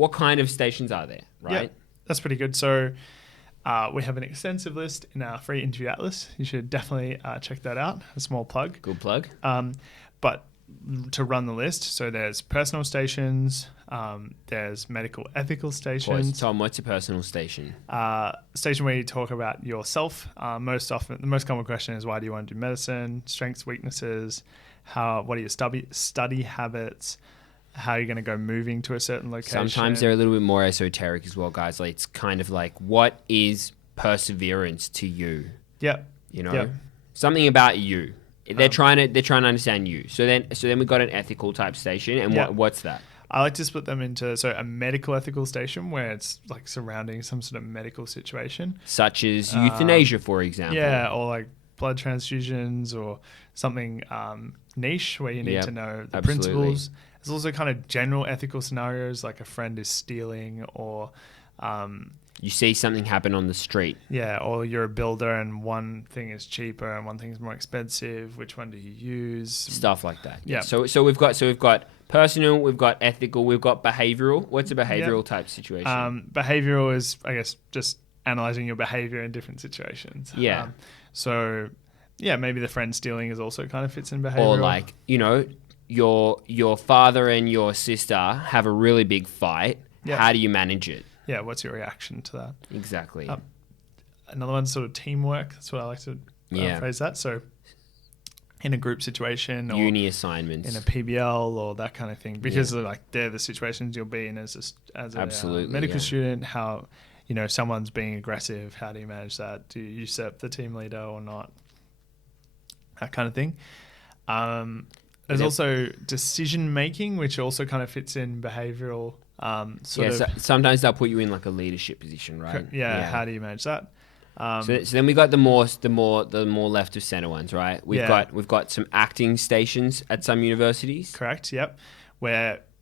what kind of stations are there, right? Yeah, that's pretty good. So we have an extensive list in our free interview atlas. You should definitely check that out. A small plug. Good plug. But to run the list, so there's personal stations, there's medical ethical stations. Tom, what's your personal station? Station where you talk about yourself. Most often, the most common question is, why do you want to do medicine? Strengths, weaknesses. What are your study habits? How are you going to go moving to a certain location? Sometimes they're a little bit more esoteric as well, guys. Like, it's kind of like, what is perseverance to you? Yep. You know, Yep. Something about you. They're trying to understand you. So then we've got an ethical type station, and what's that? I like to split them into a medical ethical station where it's like surrounding some sort of medical situation, Such as euthanasia, for example. yeah, or like blood transfusions or something niche where you need to know the principles. There's also kind of general ethical scenarios, like a friend is stealing, or You see something happen on the street. yeah, or you're a builder and one thing is cheaper and one thing is more expensive. Which one do you use? Stuff like that. Yeah. So we've got personal, we've got ethical, we've got behavioral. What's a behavioral type situation? Behavioral is, I guess, just analyzing your behavior in different situations. Yeah. So yeah, maybe the friend stealing is also kind of fits in behavioral. Or like, you know, your father and your sister have a really big fight. Yeah. How do you manage it? Yeah, what's your reaction to that? Exactly. Another one's sort of teamwork. That's what I like to phrase that. So in a group situation or uni assignments. in a PBL or that kind of thing, because they're the situations you'll be in as a medical student. How, you know, someone's being aggressive, how do you manage that? Do you usurp the team leader or not? That kind of thing. There's also decision making, which also kind of fits in behavioral. Sometimes they'll put you in like a leadership position, right? Yeah. How do you manage that? So then we got the more left of center ones, right? We've got some acting stations at some universities. Correct. Yep.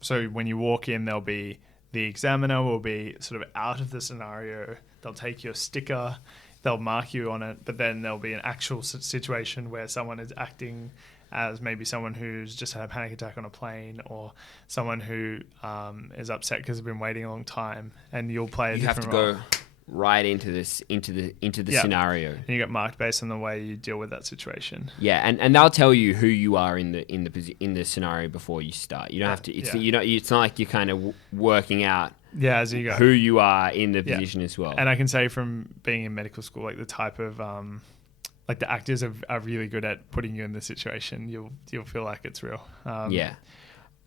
So when you walk in, there'll be the examiner will be sort of out of the scenario. They'll take your sticker, they'll mark you on it, but then there'll be an actual situation where someone is acting as maybe someone who's just had a panic attack on a plane, or someone who is upset because they've been waiting a long time, and you'll play a different role. You have to go right into the scenario, and you get marked based on the way you deal with that situation. Yeah, and they'll tell you who you are in the scenario before you start. You don't have to. It's not like you're kind of working out. Yeah, as you go, who you are in the position as well. And I can say from being in medical school, like the type of like the actors are really good at putting you in the situation. You'll feel like it's real. Yeah.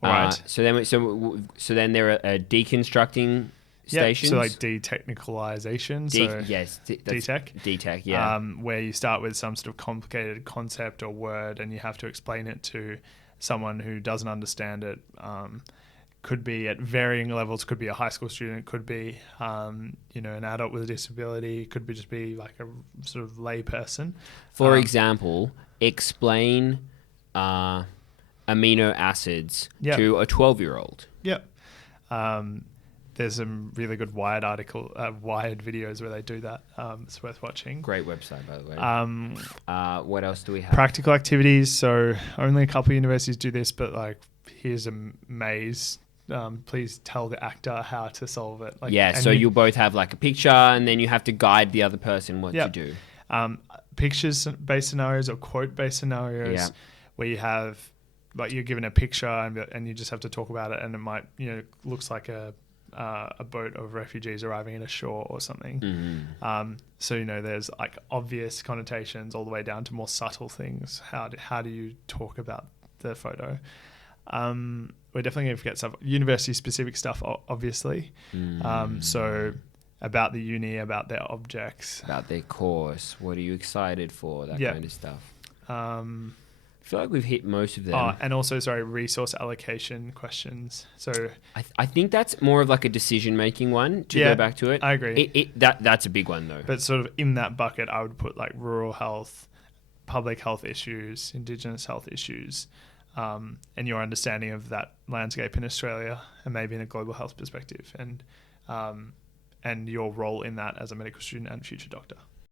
Right. So then there are deconstructing stations. So like detechnicalization. DTech. DTech. Yeah. Where you start with some sort of complicated concept or word, and you have to explain it to someone who doesn't understand it. Could be at varying levels. Could be a high school student. Could be an adult with a disability. Could be just be like a sort of lay person. For example, explain amino acids to a 12-year-old. Yep. There's some really good Wired videos where they do that. It's worth watching. Great website, by the way. What else do we have? Practical activities. So only a couple of universities do this, but like here's a maze. Please tell the actor how to solve it. So you'll both have like a picture, and then you have to guide the other person what to do. Pictures-based scenarios or quote-based scenarios where you have, like, you're given a picture and you just have to talk about it, and it might, looks like a boat of refugees arriving at a shore or something. Mm-hmm. So there's like obvious connotations all the way down to more subtle things. How do you talk about the photo? We're definitely going to forget stuff, university-specific stuff, obviously. So about the uni, about their objects. About their course. What are you excited for? That kind of stuff. I feel like we've hit most of them. And also, resource allocation questions. So I think that's more of like a decision-making one, to go back to it. I agree. That's a big one, though. But sort of in that bucket, I would put like rural health, public health issues, Indigenous health issues, and your understanding of that landscape in Australia and maybe in a global health perspective, and your role in that as a medical student and future doctor.